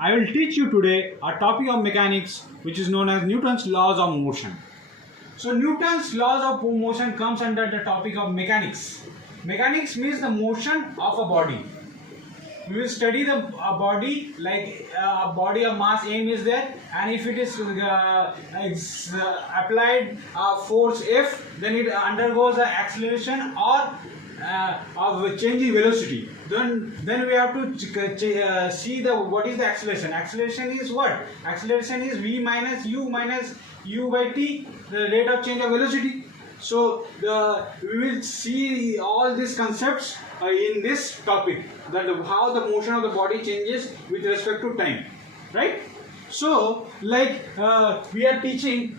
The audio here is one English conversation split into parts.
I will teach you today a topic of mechanics which is known as Newton's laws of motion. So Newton's laws of motion comes under the topic of mechanics. Mechanics means the motion of a body. We will study the body like a body of mass m is there, and if it is applied force F, then it undergoes the acceleration or of changing velocity. Then we have to see the what is the acceleration. Acceleration is what? Acceleration is v minus u by t, the rate of change of velocity. So we will see all these concepts in this topic, that how the motion of the body changes with respect to time, right? So like we are teaching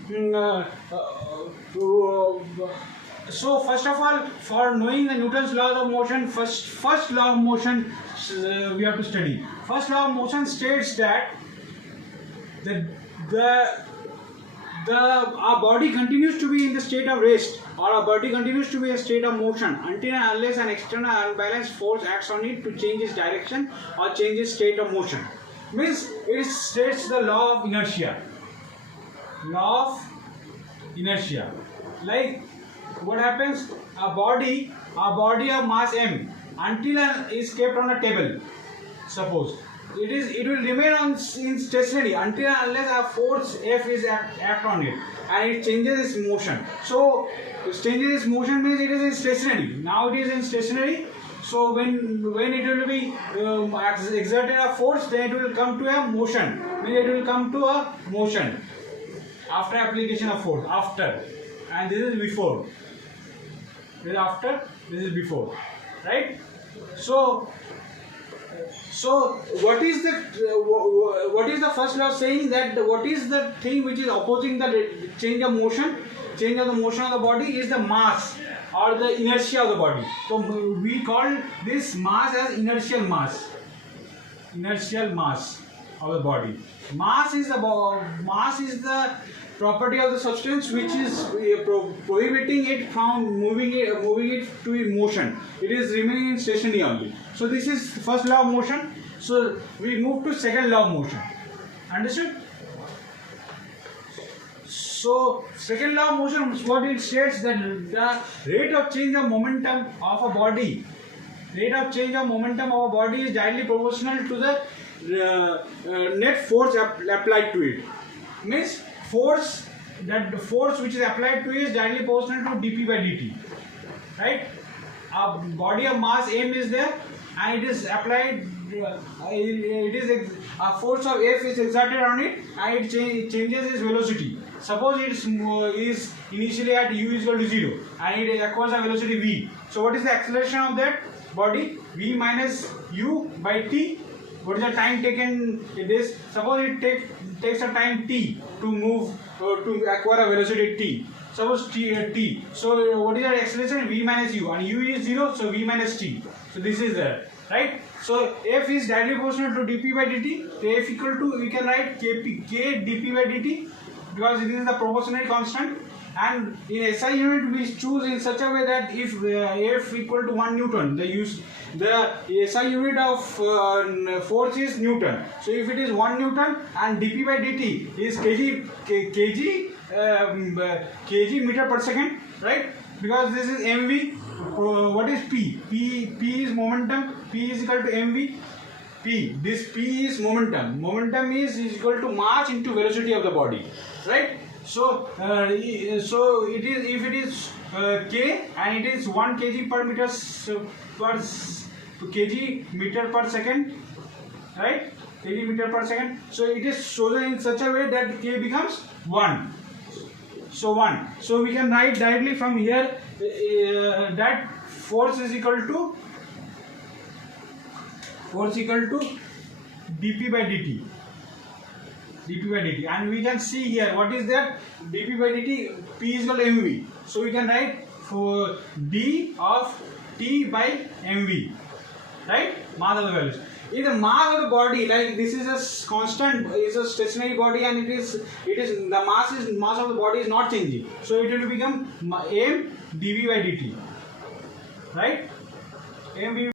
so first of all, for knowing the Newton's laws of motion, first law of motion we have to study. First law of motion states that our body continues to be in the state of rest, or our body continues to be in a state of motion until and unless an external unbalanced force acts on it to change its direction or change its state of motion. Means it states the law of inertia. Law of inertia. Like what happens? A body of mass m, until is kept on a table, suppose it will remain in stationary until and unless a force F is act on it and it changes its motion. So changes its motion means it is in stationary. Now it is in stationary. So when it will be exerted a force, then it will come to a motion. Means it will come to a motion after application of force. After, and this is before. This is after. This is before. Right? So what is the first law saying? That what is the thing which is opposing the change of motion? Change of the motion of the body is the mass or the inertia of the body. So we call this mass as inertial mass. Inertial mass of the body. Mass is the property of the substance which is prohibiting it from moving it to motion. It is remaining in stationary only. So this is first law of motion. So we move to second law of motion. Understood? So second law of motion, what it states, that the rate of change of momentum of a body, is directly proportional to the net force applied to it. Means the force which is applied to it is directly proportional to dp by dt, right? A body of mass m is there and it is applied, a force of F is exerted on it and it changes its velocity. Suppose it is initially at u is equal to 0 and it acquires a velocity v. So what is the acceleration of that body? V minus u by t. What is the time taken? It is, suppose it takes a time t to move to acquire a velocity t. Suppose t. So what is the acceleration? V minus u, and u is 0, so v minus t. So this is there, right? So F is directly proportional to dp by dt. So F equal to, we can write k dp by dt, because this is the proportionality constant. And in SI unit we choose in such a way that if F equal to 1 Newton, the SI unit of force is Newton. So if it is 1 Newton and dp by dt is kg meter per second, right? Because this is mv. What is p? P is momentum. P is equal to mv. This P is momentum. Momentum is equal to mass into velocity of the body, right? So it is, if it is k and it is 1 kg per meter per kg meter per second, right? Kg meter per second. So it is chosen in such a way that k becomes 1. So 1. So we can write directly from here that force is equal to dp by dt. And we can see here what is that dp by dt, p is equal to mv. So we can write for d of t by mv, right? Mass of the values. If the mass of the body, like this is a constant, is a stationary body, and it is the mass of the body is not changing. So it will become m dv by dt, right? M